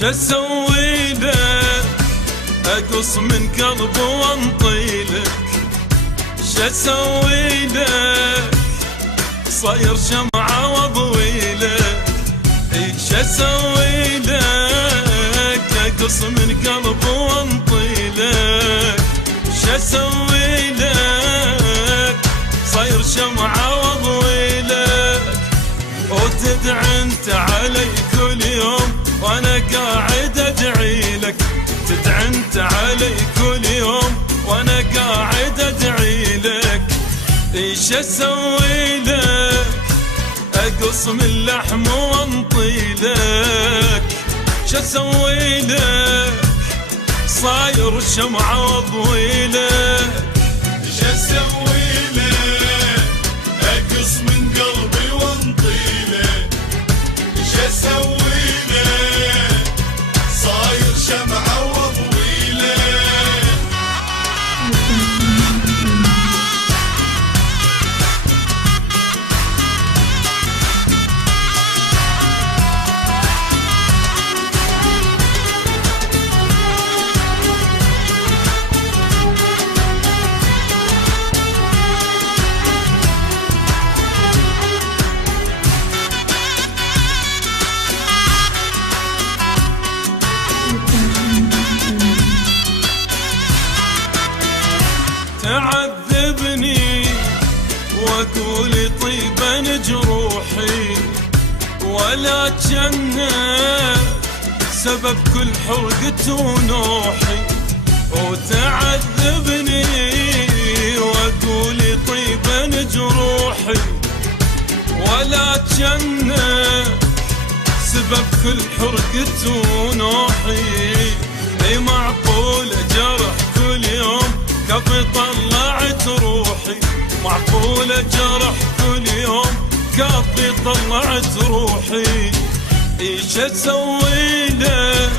شسوي لك اقص من قلبي وانطيلك، شسوي لك صاير شمعة واضويلك، شسوي لك اقص من قلبي وانطيلك، شسوي لك صاير شمعة واضويلك، وتدعي انت علي كل يوم وانا قاعد ادعي لك، تدعي انت علي كل يوم وانا قاعد ادعي لك، ايش اسوي لك اقص من لحم وانطي لك، شسوي لك صاير شمعة واضوي لك، شسوي لك اقص من قلبي وانطي لك، شسوي لك صاير شمعة واضوي لك. تعذبني واقول طيبا جروحي، ولا جنة سبب كل حرقة ونوحي، وتعذبني واقول طيبا جروحي، ولا جنة سبب كل حرقة ونوحي، اي معقول جرح كل يوم كفي طلعت روحي، معقولة جرح كل يوم كفي طلعت روحي، ايش اسوي لك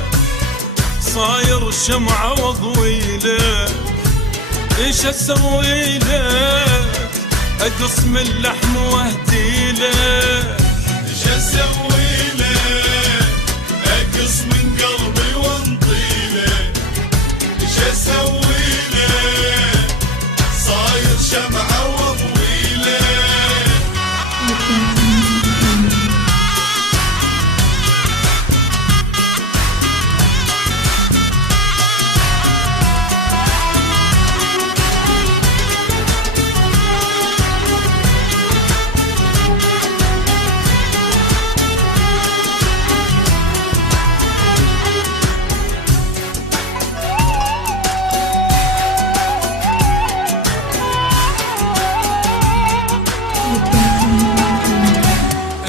صاير شمعة واضوي لك، ايش اسوي لك اقص من لحم واهدي لك، ايش اسوي لك اقص من قلبي وانطي لك، ايش اسوي لك صاير شمعة واضوي لك.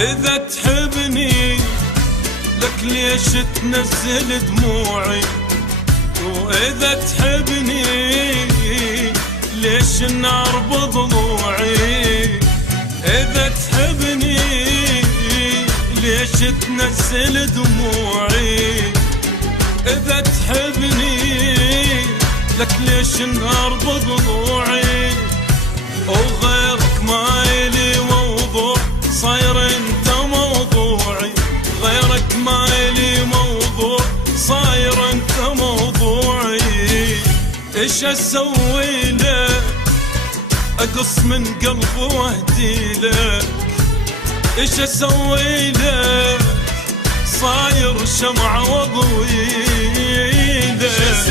إذا تحبني لك ليش تنزل دموعي، وإذا تحبني ليش النار بضلوعي، إذا تحبني ليش تنزل دموعي، إذا تحبني لك ليش النار بضلوعي، وغيرك ما إلي موضوع صاير انت موضوعي، غيرك ما إلي موضوع صاير انت موضوعي، ايش اسوي لك اقص من قلبي واهدي لك، ايش اسوي لك صاير شمعة واضوي لك.